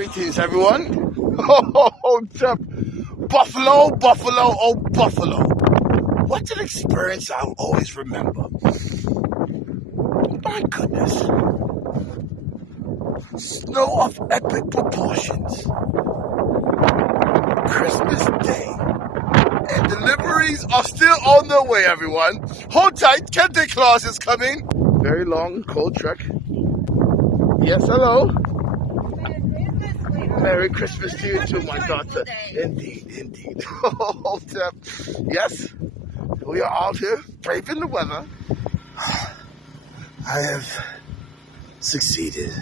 Greetings, everyone. Oh, Buffalo, Buffalo, oh, Buffalo. What an experience I'll always remember. My goodness. Snow of epic proportions. Christmas Day. And deliveries are still on their way, everyone. Hold tight, Kente Claus is coming. Very long, cold trek. Yes, hello. Merry Christmas to you too, my daughter. Indeed. Oh, yes, we are out here braving the weather. I have succeeded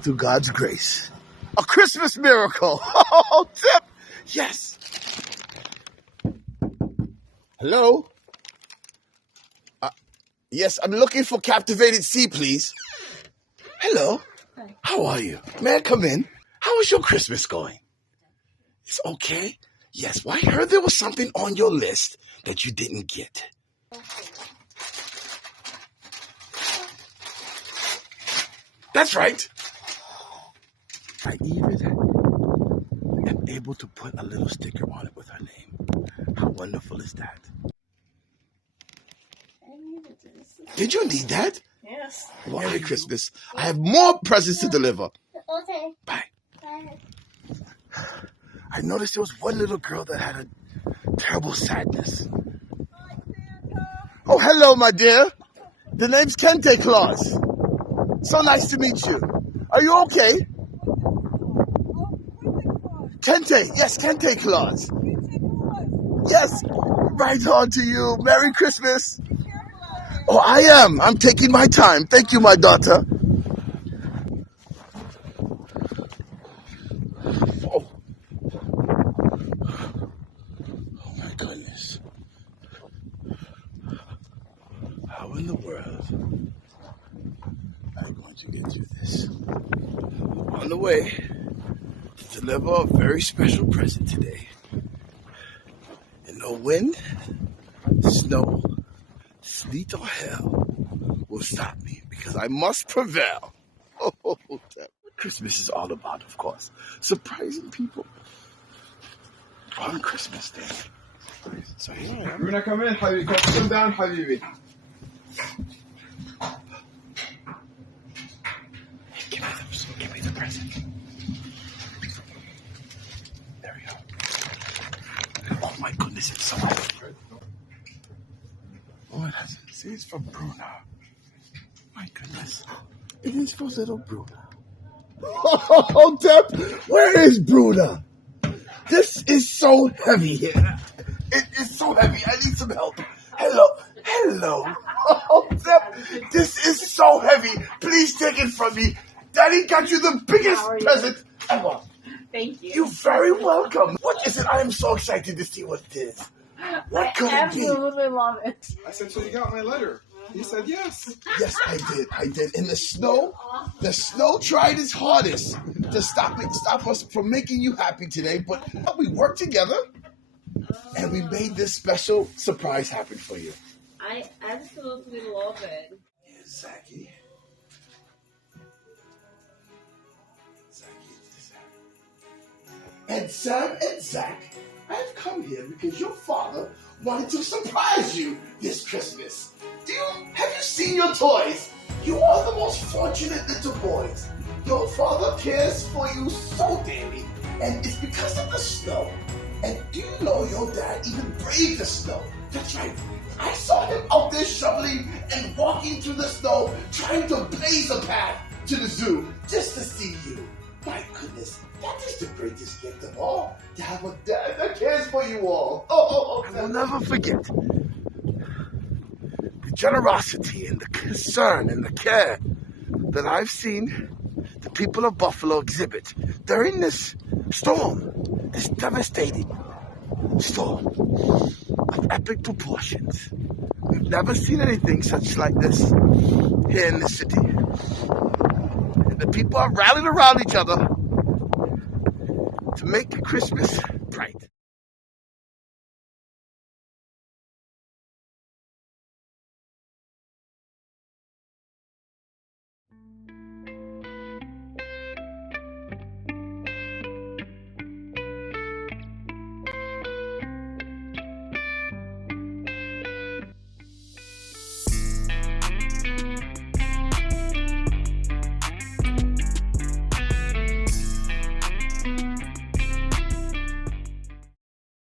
through God's grace. A Christmas miracle. Oh, Tip. Yes. Hello. Yes, I'm looking for Captivated Sea, please. Hello. Hi. How are you? May I come in? How is your Christmas going? It's okay? Yes, well, I heard there was something on your list that you didn't get. That's right. I even am able to put a little sticker on it with her name. How wonderful is that? Did you need that? Yes. Merry Christmas. I have more presents to deliver. Okay. Bye. I noticed there was one little girl that had a terrible sadness. Oh, hello, my dear. The name's Kente Claus. So nice to meet you. Are you okay? Kente, yes, Kente Claus. Yes, right on to you. Merry Christmas. Oh, I am. I'm taking my time. Thank you, my daughter. Oh. Oh, my goodness. How in the world am I going to get through this? On the way to deliver a very special present today. And no wind, snow, sleet or hell will stop me because I must prevail. Oh, that's what Christmas is all about, of course. Surprising people on Christmas Day. So here I am. Bruna, come in, Habibi. Come down, Habibi. Give me the present. There we go. Oh my goodness, it's so heavy. Oh, it has. See, it's for Bruna. My goodness. It is for little Bruna. Oh, Deb, where is Bruna? This is so heavy here. It is so heavy. I need some help. Hello. Oh, Deb, this is so heavy. Please take it from me. Daddy got you the biggest present ever. Thank you. You're very welcome. What is it? I am so excited to see what it is. What could it be? I absolutely love it. I said, so you got my letter? He said, yes. Yes, I did. In the snow tried its hardest to stop us from making you happy today, but we worked together and we made this special surprise happen for you. I absolutely love it. Here's Zachy. And Sam and Zach, I've come here because your father wanted to surprise you this Christmas. Have you seen your toys? You are the most fortunate little boys. Your father cares for you so dearly, and it's because of the snow. And do you know your dad even braved the snow? That's right. I saw him out there shoveling and walking through the snow, trying to blaze a path to the zoo just to see you. My goodness, that is the greatest gift of all, to have a dad that cares for you all. I will never forget the generosity and the concern and the care that I've seen the people of Buffalo exhibit during this storm, this devastating storm of epic proportions. We've never seen anything such like this here in this city. And the people are rallied around each other to make Christmas